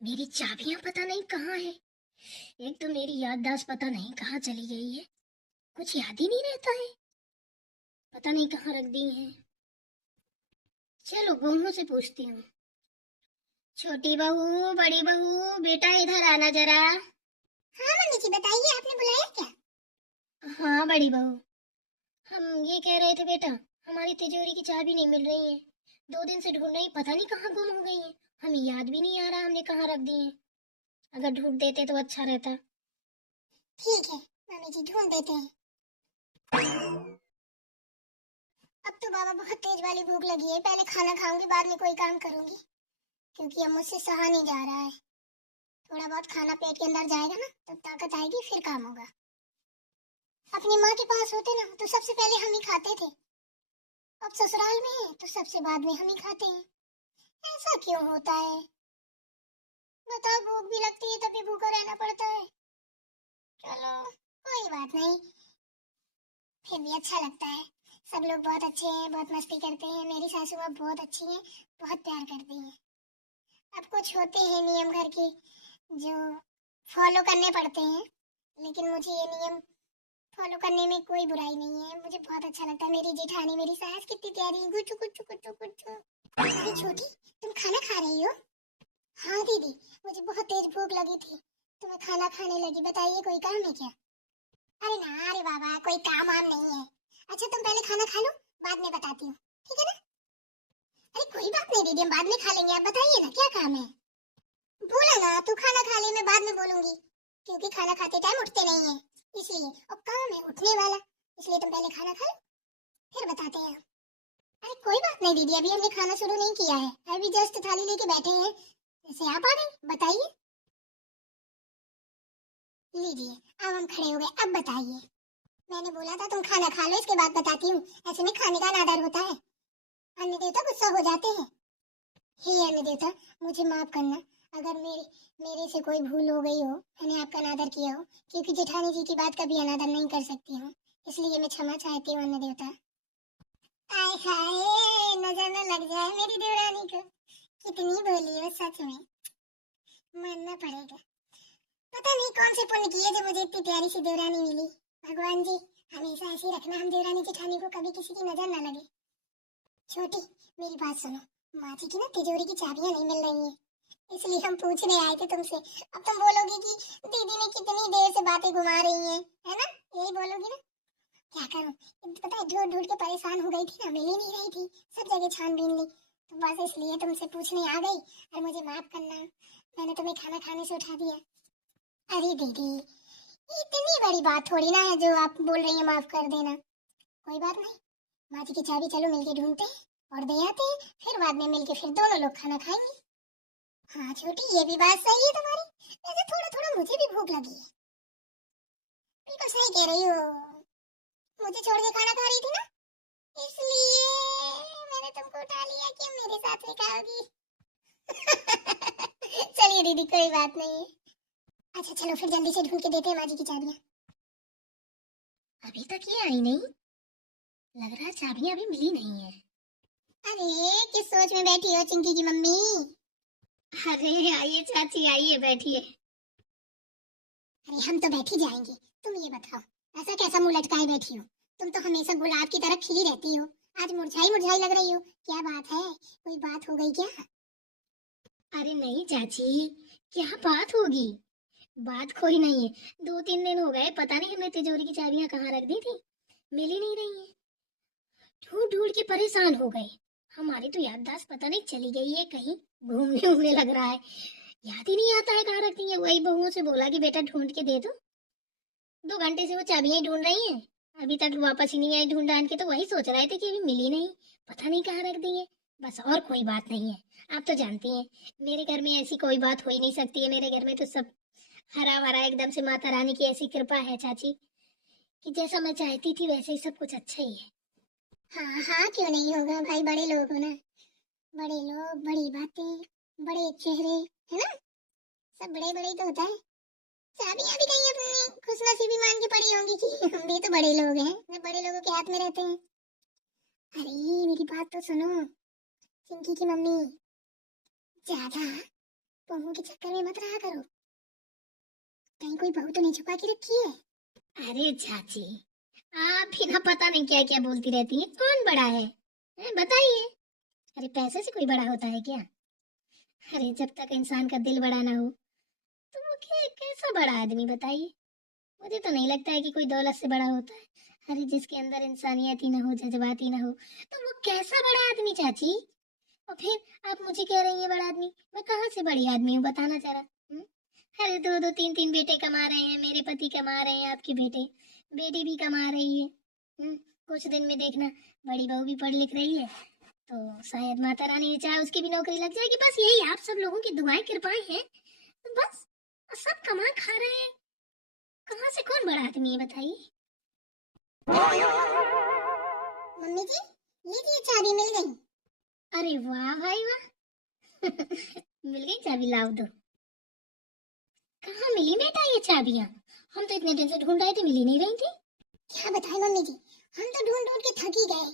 मेरी चाबियां पता नहीं कहाँ है। एक तो मेरी याददाश्त पता नहीं कहाँ चली गई है। कुछ याद ही नहीं रहता है। पता नहीं कहाँ रख दी हैं। चलो बहू से पूछती हूँ। छोटी बहू, बड़ी बहू, बेटा इधर आना जरा। हाँ मम्मी जी बताइए, आपने बुलाया क्या? हाँ बड़ी बहू, हम ये कह रहे थे बेटा, हमारी तिजोरी की चाबी नहीं मिल रही है। 2 दिन से ढूंढ रही, पता नहीं कहाँ गुम हो गई है। हमें याद भी नहीं आ रहा हमने कहाँ रख दी है। अगर ढूंढ देते तो अच्छा रहता। ठीक है मम्मी जी, ढूंढ देते हैं। अब तो बाबा बहुत तेज वाली भूख लगी है, पहले खाना खाऊंगी बाद में कोई काम करूंगी, क्योंकि अब मुझसे सहा नहीं जा रहा है। थोड़ा बहुत खाना पेट के अंदर जाएगा ना, तब ताकत आएगी, फिर काम होगा। अपनी माँ के पास होते ना तो सबसे पहले हम ही खाते थे। अब ससुराल में है तो सबसे बाद में हम ही खाते हैं। ऐसा क्यों होता है बताओ? भूख भी लगती है तब भी भूखा रहना पड़ता है। चलो कोई बात नहीं, फिर भी अच्छा लगता है। सब लोग बहुत अच्छे हैं, बहुत मस्ती करते हैं। मेरी सासू माँ बहुत अच्छी हैं, बहुत प्यार करती हैं। अब कुछ होते हैं नियम घर के जो फॉलो करने पड़ते हैं, लेकिन मुझे ये नियम फॉलो करने में कोई बुराई नहीं है। मुझे बहुत अच्छा लगता है। मेरी जेठानी, मेरी सास कितनी प्यारी है। गुच्चू गुच्चू गुच्चू गुच्चू। अरे छोटी, तुम खाना खा रही हो? हाँ दीदी, मुझे बहुत तेज भूख लगी थी तो मैं खाना खाने लगी। बताइए कोई काम है क्या? अरे ना, अरे बाबा कोई काम वाम नहीं है। अच्छा तुम पहले खाना खा लो, बाद में बताती हूँ, ठीक है ना? अरे कोई बात नहीं दीदी, हम बाद में खा लेंगे। आप बताइए ना क्या काम है? बोला ना, तू खाना खा ले, मैं बाद में बोलूंगी, क्योंकि खाना खाते टाइम उठते नहीं है, इसलिए। अब काम है उठने वाला, इसलिए तुम पहले खाना खा लो, फिर बताते हैं। अरे कोई बात नहीं दीदी, अभी हमने खाना शुरू नहीं किया है, अभी जस्ट थाली लेके बैठे हैं। जैसे आप आ गए, बताइए। लीजिए, अब हम खड़े हो गए, अब बताइए। मैंने बोला था तुम खाना खा लो, इसके बाद बताती हूँ। ऐसे में खाने का अनादर होता है, अन्य देवता गुस्सा हो जाते हैं। हे अन्य देवता, मुझे माफ करना अगर मेरे से कोई भूल हो गई हो, मैंने आपका अनादर किया हो, क्योंकि जेठानी जी की बात कभी अनादर नहीं कर सकती हूँ, इसलिए मैं क्षमा चाहती हूँ अन्य देवता। आय हाय, नजर न लग जाए मेरी देवरानी को, कितनी भोली हो सच में, मानना पड़ेगा। पता नहीं कौन से पुण्य किए जो मुझे इतनी प्यारी सी देवरानी मिली। भगवान जी हमेशा ऐसे ही रखना, हम देवरानी जेठानी को कभी किसी की नजर न लगे। छोटी, मेरी बात सुनो, माँ जी की ना तिजोरी की चाबियां नहीं मिल रही हैं, इसलिए हम पूछने आए थे तुमसे। अब तुम बोलोगी कि दीदी ने कितनी देर से बातें घुमा रही हैं, है ना? यही बोलोगी ना? क्या करूं, पता है ढूंढ ढूंढ के परेशान हो गई थी ना, मिल ही नहीं रही थी, सब जगह छानबीन ली, तो बस इसलिए तुमसे पूछने आ गई। और मुझे माफ करना, मैंने तुम्हें खाना खाने से उठा दिया। अरे दीदी, इतनी बड़ी बात थोड़ी ना है जो आप बोल रही हैं माफ कर देना। कोई बात नहीं, माँ जी की चाबी चलो मिलके ढूंढते हैं और दे आते हैं, फिर बाद में मिलके फिर दोनों लोग खाना खाएंगे। हाँ छोटी, ये भी बात सही है तुम्हारी, वैसे थोड़ा थोड़ा मुझे भी भूख लगी है। बिल्कुल सही कह रही हो, मुझे छोड़ के खाना खा रही थी ना, इसलिए मैंने तुमको उठा लिया कि मेरे साथ में खाओगी। चलिए दीदी कोई बात नहीं है। अच्छा चलो फिर जल्दी से ढूंढ के देते हैं माँ जी की चाबियां। अभी तक ये आई नहीं। लग रहा है चाबियां अभी मिली नहीं है। अरे किस सोच में बैठी हो चिंकी की मम्मी? अरे आइए चाची, आइए बैठिए। अरे हम तो बैठ ही जाएंगे, तुम ये बताओ ऐसा कैसा मुंह लटकाए बैठी हो? तुम तो हमेशा गुलाब की तरह खिली रहती हो, आज मुरझाई मुरझाई लग रही हो, क्या बात है? कोई बात हो गई क्या? अरे नहीं चाची, क्या बात होगी। बात कोई नहीं है। 2-3 दिन हो गए, पता नहीं हमने तिजोरी की चाबियां कहाँ रख दी थी, मिल ही नहीं रही है। ढूंढ ढूंढ के परेशान हो गए। हमारी तो याददाश्त पता नहीं चली गई है कहीं, घूमने उमने लग रहा है। याद ही नहीं आता है कहाँ रख दी है। वही बहुओं से बोला कि बेटा ढूंढ के दे दो। 2 घंटे से वो चाबियां ही ढूंढ रही हैं, अभी तक वापस ही नहीं आई ढूंढ ढांड के। तो वही सोच रहे थे कि अभी मिली नहीं, पता नहीं कहाँ रख दी है। बस और कोई बात नहीं है। आप तो जानती हैं मेरे घर में ऐसी कोई बात हो ही नहीं सकती है। मेरे घर में तो सब हरा भरा एकदम से, माता रानी की ऐसी कृपा है चाची कि जैसा मैं चाहती थी वैसे ही सब कुछ अच्छा ही है। हाँ हाँ क्यों नहीं होगा भाई, बड़े लोग हो ना, बड़े लोग बड़ी बातें, बड़े चेहरे, है ना? सब बड़े बड़े तो होता है। चाबियां भी कहीं अपनी खुशनसीबी मान के पड़ी होंगी कि हम भी तो बड़े लोग हैं, ना बड़े लोगों के हाथ में रहते हैं। अरे मेरी बात तो सुनो चिंकी की मम्मी, ज्यादा बहुओं के चक्कर में मत रहा करो, कहीं कोई बहू तो नहीं छुपा के रखी है। अरे चाची, आप भी ना पता नहीं क्या क्या बोलती रहती हैं। कौन बड़ा है, बताइए। अरे पैसे से कोई बड़ा होता है क्या? अरे जब तक इंसान का दिल बड़ा ना हो तो वो कैसा बड़ा आदमी, बताइए। मुझे तो नहीं लगता है कि कोई दौलत से बड़ा होता है। अरे जिसके अंदर इंसानियत ही ना हो, जज्बात ही ना हो, तो वो कैसा बड़ा आदमी चाची? और फिर आप मुझे कह रही हैं बड़ा आदमी, मैं कहाँ से बड़ी आदमी हूँ, बताना जरा। अरे दो दो तीन तीन बेटे कमा रहे हैं, मेरे पति कमा रहे हैं, आपके बेटे बेटी भी कमा रही है। कुछ दिन में देखना बड़ी बहू भी पढ़ लिख रही है, तो शायद माता रानी ने चाहे उसकी भी नौकरी लग जाएगी। बस यही आप सब लोगों की दुआएं कृपाएं हैं, तो बस सब कमा खा रहे हैं। कहाँ से कौन बड़ा आदमी है, बताइए। मम्मी जी, लीजिए चाबी मिल गई। अरे वाह भाई वाह। मिल गई चाबी, लाओ दो। कहाँ मिली बेटा ये चाबियां? हम तो इतने दिन से ढूंढ रहे थे, मिली नहीं रही थी। क्या बताएं मम्मी जी, हम तो ढूंढ ढूंढ के थक ही गए।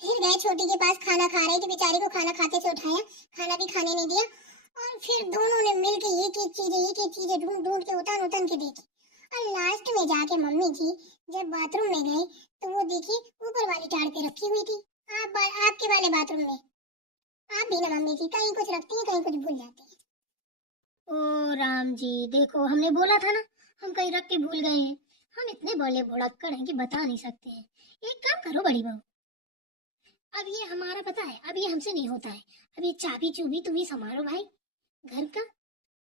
फिर गए छोटी के पास, खाना खा रही थी, बेचारी को खाना खाते से उठाया, खाना भी खाने नहीं दिया, और फिर दोनों ने मिलके एक एक चीजें ढूंढ ढूंढ के उतान उतान के देखी। और लास्ट में जाके मम्मी जी जब बाथरूम में गए तो वो देखी ऊपर वाली टाड़ पे रखी हुई थी, आपके वाले बाथरूम में। आप भी ना मम्मी जी कहीं कुछ रखती है, कहीं कुछ भूल जाती है। ओ राम जी, देखो हमने बोला था ना, हम कहीं रख के भूल गए हैं। हम इतने बड़े भुड़क्कड़ हैं कि बता नहीं सकते हैं। एक काम करो बड़ी बहू, अब ये हमारा पता है, अब ये हमसे नहीं होता है। अब ये चाबी चूबी तुम ही संभालो भाई घर का।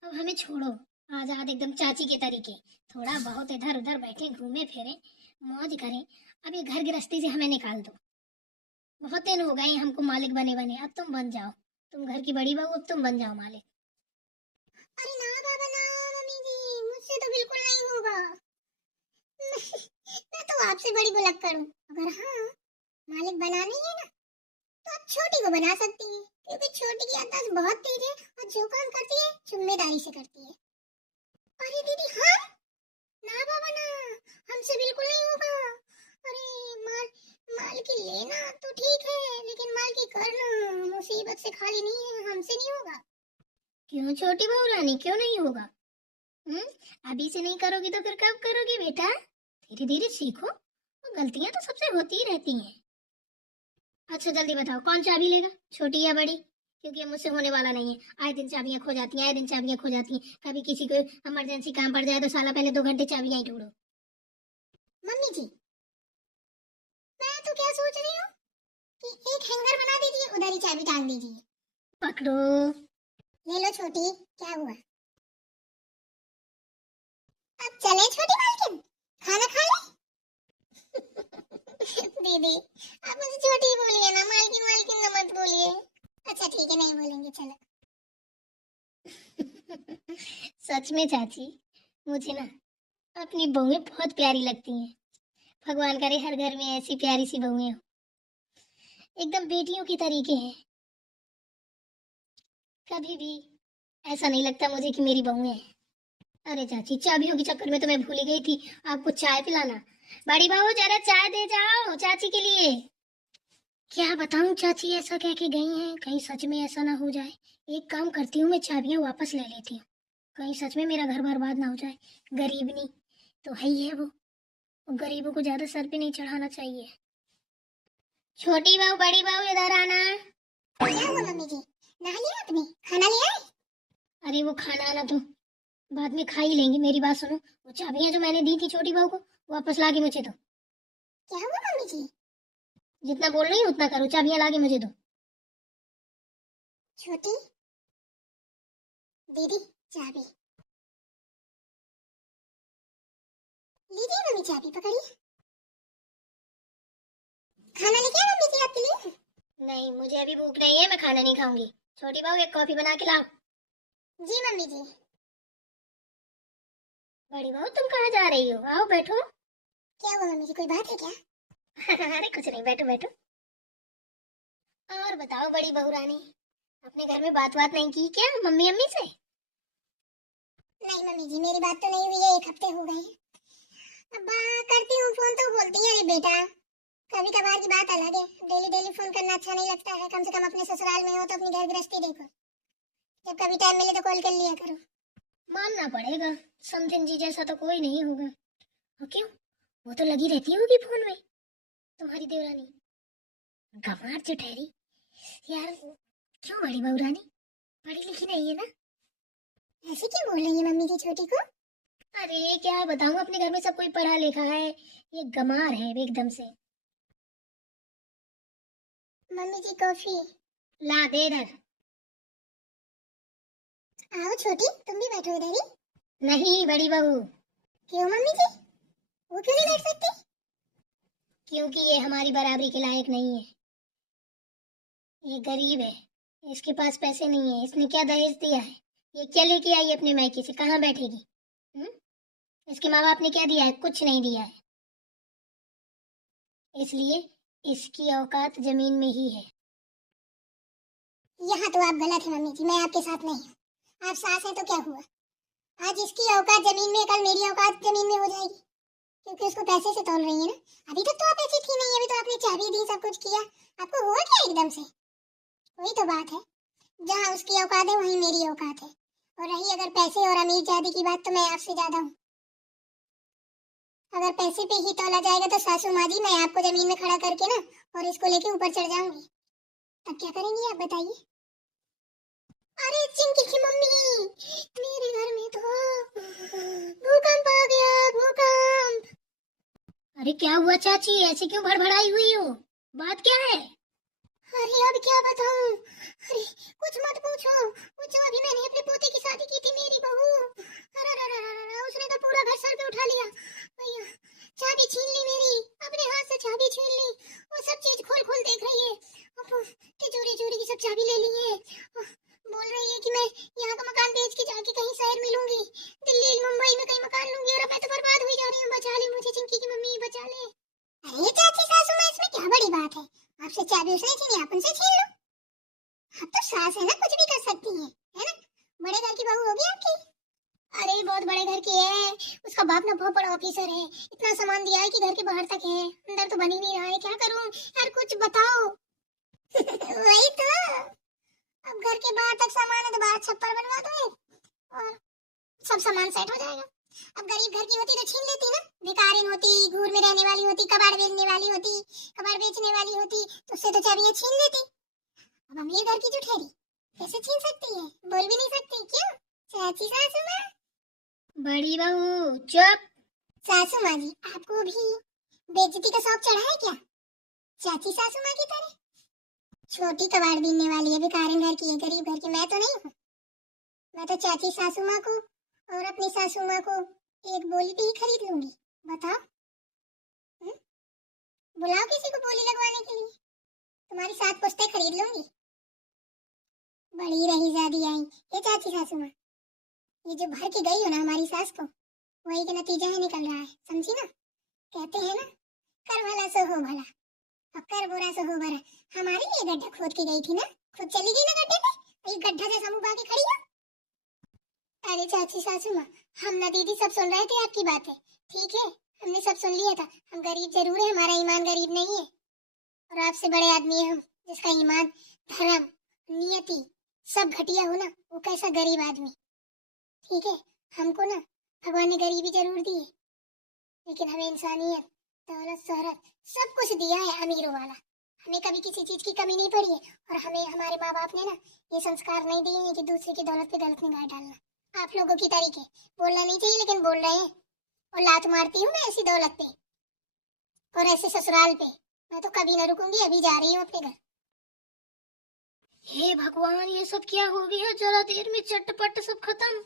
अब हमें छोड़ो आजाद एकदम चाची के तरीके। थोड़ा बहुत इधर उधर बैठे, घूमे फिरे, मौज करें। अब ये घर गृहस्थी से हमें निकाल दो। बहुत दिन हो गए हमको मालिक बने बने, अब तुम बन जाओ। तुम घर की बड़ी बहू, अब तुम बन जाओ मालिक। अरे ना बाबा ना, मम्मी जी मुझसे तो बिल्कुल नहीं होगा। मैं तो आपसे बड़ी भुलक्कड़ हूँ। अगर हाँ मालिक बनानी है ना तो आप छोटी को बना सकती हैं, क्योंकि छोटी की याददाश्त बहुत तेज है और जो काम करती है जिम्मेदारी से करती है। अरे दीदी हाँ, ना बाबा ना, हमसे बिल्कुल नहीं होगा। अरे माल की लेना तो ठीक है, लेकिन माल की करना मुसीबत से खाली नहीं है, हमसे नहीं होगा। क्यों छोटी बहू रानी, क्यों नहीं होगा? अभी से नहीं करोगी तो फिर कब करोगी बेटा? धीरे धीरे सीखो, और गलतियां तो सबसे होती ही रहती हैं। अच्छा जल्दी बताओ, कौन चाबी लेगा, छोटी या बड़ी? क्योंकि ये मुझसे होने वाला नहीं है। आए दिन चाबियां खो जाती हैं, आए दिन चाबियां खो जाती हैं। कभी किसी को इमरजेंसी काम पड़ जाए तो साला पहले 2 घंटे चाबियां ही ढूंढो। मम्मी जी मैं तो क्या सोच रही हूँ कि एक हैंगर बना दीजिए, उधर ही चाबी टांग दीजिए। पकड़ो। ले लो छोटी, क्या हुआ? अब चले छोटी मालकिन, खाना खा ले। दीदी आप मुझे छोटी बोलिए ना, मालकिन मालकिन ना मत बोलिए। अच्छा ठीक है, नहीं बोलेंगे चलो। सच में चाची, मुझे ना अपनी बहुएं बहुत प्यारी लगती हैं। भगवान करे हर घर में ऐसी प्यारी सी बहुएं हो, एकदम बेटियों की तरीके हैं। कभी भी ऐसा नहीं लगता मुझे कि मेरी बहुएं हैं। अरे चाची, चाबियों के चक्कर में तो मैं भूल ही गई थी आपको चाय पिलाना। बड़ी बहू जरा चाय दे जाओ चाची के लिए। क्या बताऊं चाची, ऐसा कह के गई हैं, कहीं सच में ऐसा ना हो जाए। एक काम करती हूँ, मैं चाबियां वापस ले लेती हूँ, कहीं सच में मेरा घर बर्बाद ना हो जाए। गरीबनी तो है ही है वो, गरीबों को ज्यादा सर पे नहीं चढ़ाना चाहिए। छोटी बहू बड़ी बहू इधर आना। क्या हुआ मम्मी जी, नहा लिया आपने, खाना ले आए? अरे वो खाना आना तो बाद में खा ही लेंगे, मेरी बात सुनो। वो चाबियां जो मैंने दी थी छोटी बहू को, वापस ला के मुझे दो। क्या हुआ मम्मी जी? जितना बोल रही हूँ उतना करो, चाबियां ला के मुझे दो। छोटी दीदी चाबी लीजिए, मम्मी चाबी पकड़िए। खाना लेके आए मम्मी जी आपके लिए? नहीं, मुझे अभी भूख नहीं है, मैं खाना नहीं खाऊंगी। छोटी बहू एक कॉफी बना के लाओ। जी मम्मी जी। बड़ी बहू तुम कहाँ जा रही हो, आओ बैठो। क्या हुआ मम्मी जी, कोई बात है क्या? अरे कुछ नहीं, बैठो बैठो। और बताओ बड़ी बहू रानी, अपने घर में बात बात नहीं की क्या मम्मी अम्मी से? नहीं मम्मी जी, मेरी बात तो नहीं हुई है, 1 हफ्ते हो गए हैं। अब करती हूँ फोन तो बोलती है अरे बेटा, कभी कभार की बात अलग है, डेली डेली फोन करना अच्छा नहीं लगता है। कम से कम अपने ससुराल में हो तो अपनी घर गृहस्थी देखो। जब कभी टाइम मिले तो कॉल कर लिया करो। मानना पड़ेगा, समथिंग जी जैसा तो कोई नहीं होगा। और क्यों, वो तो लगी रहती होगी फोन में तुम्हारी देवरानी। गंवार जो ठहरी यार। क्यों बड़ी बहू रानी, पढ़ी लिखी नहीं है ना? ऐसे क्यों बोल रही है मम्मी जी छोटी को? अरे क्या बताऊं, अपने घर में सब कोई पढ़ा लिखा है, ये गंवार है एकदम से। मम्मी जी कॉफी ला दे इधर। आओ छोटी, तुम भी बैठो इधर ही। नहीं बड़ी बहू। क्यों मम्मी जी, वो क्यों नहीं बैठ सकती? क्योंकि ये हमारी बराबरी के लायक नहीं है। ये गरीब है, इसके पास पैसे नहीं है। इसने क्या दहेज दिया है, ये क्या लेके आई अपने मायके से, कहाँ बैठेगी? इसके माँ बाप ने क्या दिया है? कुछ नहीं दिया है। इसलिए इसकी औकात जमीन में ही है। यहाँ तो आप गलत है मम्मी जी, मैं आपके साथ नहीं हूँ। आप सास हैं तो क्या हुआ, आज इसकी औकात जमीन में, कल मेरी औकात जमीन में हो जाएगी, क्योंकि उसको पैसे से तोल रही है ना। अभी तक तो आप ऐसी थी नहीं, अभी तो आपने चाबी दी, सब कुछ किया, आपको हुआ क्या एकदम से? वही तो बात है, जहाँ उसकी औकात है वहीं मेरी औकात है। और रही अगर पैसे और अमीर जादी की बात, तो मैं आपसे ज्यादा हूँ। अगर पैसे पे ही तोला जाएगा तो सासू माँ जी, मैं आपको जमीन में खड़ा करके ना और इसको लेके ऊपर चढ़ जाऊंगी। तब क्या करेंगी आप बताइए? अरे चिंकी की मम्मी, मेरे घर में तो भूकंप आ गया, भूकंप। अरे क्या हुआ चाची, ऐसे क्यों भड़बड़ाई हुई हो? बात क्या है? अरे अब क्या बताऊं, अरे कुछ मत पूछो। वो जो अभी मैंने अपने पोते की शादी की थी, मेरी बहू, अरे उसने तो पूरा घर सर पे उठा लिया। भैया चाबी छीन ली मेरी, अपने हाथ से चाबी छीन ली। वो सब चीज खोल खोल देख रही है, तिजोरी चोरी की सब चाबी ले ली है। बोल रही है कि मैं यहाँ का मकान बेच के जाके कहीं शहर में लूंगी, दिल्ली मुंबई में कहीं मकान लूंगी। और अब मैं तो बर्बाद हुई जा रही हूँ, बचा ले मुझे चिंकी की मम्मी, बचा ले। अरे चाची सासू माँ, इसमें क्या बड़ी बात है? आपसे चाबी उसने छीनी, आप उनसे छीन लो। आप तो सास है ना, कुछ भी कर सकती है ना? बड़े घर की बहू होगी आपकी। अरे बहुत बड़े घर की है, उसका बाप ना बहुत बड़ा ऑफिसर है, इतना सामान दिया है कि घर के बाहर तक है, अंदर तो बन ही नहीं रहा है। क्या करूं यार, कुछ बताओ। वही तो, अब घर के बाहर तक सामान है तो बाहर छप्पर बनवा दो और सब सामान सेट हो जाएगा। अब गरीब घर की होती तो छीन लेती ना, भिखारिन होती, घूर में रहने वाली होती, कबाड़ बेचने वाली होती, कबाड़ बेचने वाली होती, तो उससे तो चाबियां छीन लेती। अब अमीर घर की जो ठहरी, कैसे छीन सकती है? बोल भी नहीं सकती। क्यों चाची सासू माँ? बड़ी बहू चुप। सासू माँ जी, आपको भी बेइज्जती का शौक चढ़ा है क्या, चाची सासू माँ की तरह? छोटी कबाड़ बीनने वाली है, भिखारिन घर की है, गरीब घर की मैं तो नहीं हूँ। मैं तो चाची सासू माँ को और अपनी सासू माँ को एक बोली पे ही खरीद लूंगी। बताओ, बुलाओ किसी को बोली लगवाने के लिए, तुम्हारी 7 पुश्तें खरीद लूंगी। बड़ी रही ज्यादा आई ये चाची सासू माँ, ये जो भर के गई हो ना हमारी सास को, वही का नतीजा है निकल रहा है, समझी ना? कहते हैं ना, कर भला सो हो भला, अब कर बुरा सो हो बुरा। हमारे लिए गड्ढा खोद के गई थी ना, खुद चली गई ना गड्ढे पे, ये गड्ढा जैसा मुंह बाके खड़ी हो। अरे चाची सासू माँ, हम ना दीदी सब सुन रहे थे आपकी बातें, ठीक है, हमने सब सुन लिया था। हम गरीब जरूर है, हमारा ईमान गरीब नहीं है, और आपसे बड़े आदमी है हम, जिसका ईमान, धर्म, नियति सब घटिया हो ना, वो कैसा गरीब आदमी। ठीक है, हमको ना भगवान ने गरीबी जरूर दी है, लेकिन हमें इंसानियत, दौलत, शोहरत सब कुछ दिया है अमीरों वाला। हमें कभी किसी चीज की कमी नहीं पड़ी है, और हमें हमारे माँ बाप ने ना ये संस्कार नहीं दिए हैं कि दूसरे की दौलत पे गलत निगाह डालना। आप लोगों की तरीके बोलना नहीं चाहिए, लेकिन बोल रहे हैं, और लात मारती हूँ मैं ऐसी दौलत पे और ऐसे ससुराल पे। मैं तो कभी ना रुकूंगी, अभी जा रही हूँ अपने घर। हे भगवान, ये सब क्या हो गया? जरा देर में चटपट सब खत्म।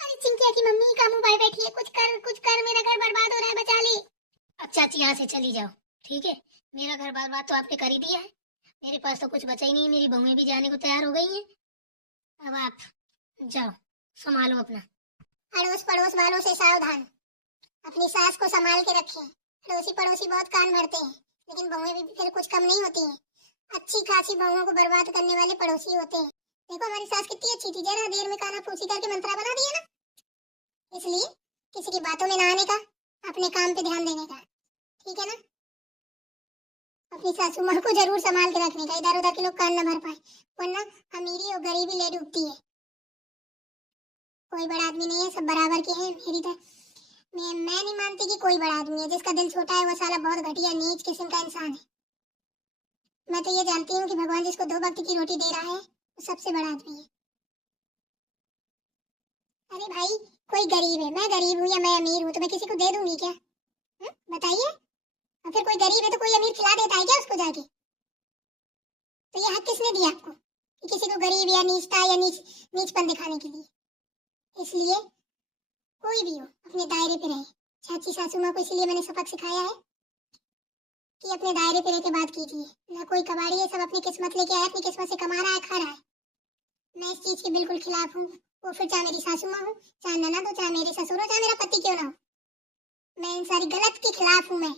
अरे चिंकिया की मम्मी का मुंह बाय बैठी है, कुछ कर, मेरा घर बर्बाद हो रहा है, बचा ले। अब चाची यहाँ से चली जाओ, ठीक है? मेरा घर बर्बाद तो आपने कर ही दिया है, मेरे पास तो कुछ बचा ही नहीं है, मेरी बहुएं भी जाने को तैयार हो गई हैं। अब आप जाओ, संभालो अपना। अड़ोस पड़ोस वालों से सावधान, अपनी सास को संभाल के रखें। अड़ोसी पड़ोसी बहुत कान भरते हैं, लेकिन बहुएं भी फिर कुछ कम नहीं होती हैं। अच्छी खासी बहुओं को बर्बाद करने वाले पड़ोसी होते हैं। देखो हमारी सास कितनी अच्छी थी, जरा देर में काना फूसी करके मंत्रा बना दिया ना। इसलिए किसी की बातों में ना आने का, अपने काम पे ध्यान देने का, ठीक है ना? अपनी सासू माँ को जरूर संभाल के रखने का, इधर उधर के लोग कान न भर पाए, वरना अमीरी और गरीबी ले डूबती है। कोई बड़ा आदमी नहीं है, सब बराबर के हैं मेरी तरह। मैं नहीं मानती कि कोई बड़ा आदमी है। जिसका दिल छोटा है वो साला बहुत घटिया नीच किस्म का इंसान है। मैं तो ये जानती हूँ कि भगवान जिसको 2 वक्त की रोटी दे रहा है वो सबसे बड़ा आदमी है। अरे भाई, कोई गरीब है, मैं गरीब हूँ या मैं अमीर हूँ तो मैं किसी को दे दूंगी क्या? बताइए। और फिर कोई गरीब है तो कोई अमीर खिला देता है क्या उसको जाके? तो ये हक किसने दिया आपको कि किसी को गरीब या नीचता या नीचपन दिखाने के लिए? इसलिए कोई भी हो अपने दायरे पे रहे। चाची सासू माँ को इसलिए मैंने सबक सिखाया है कि अपने दायरे पे रह के बात कीजिए। ना कोई कबाड़ी है, सब अपनी किस्मत लेके आया, अपनी किस्मत से कमा रहा है, खा रहा है। मैं इस चीज के बिल्कुल खिलाफ हूँ। वो फिर चाहे मेरी सासू माँ हो, चाहे ननद हो, चाहे मेरे ससुर हो, चाहे मेरा पति क्यों ना हो, मैं इन सारी गलत के खिलाफ हूँ। मैं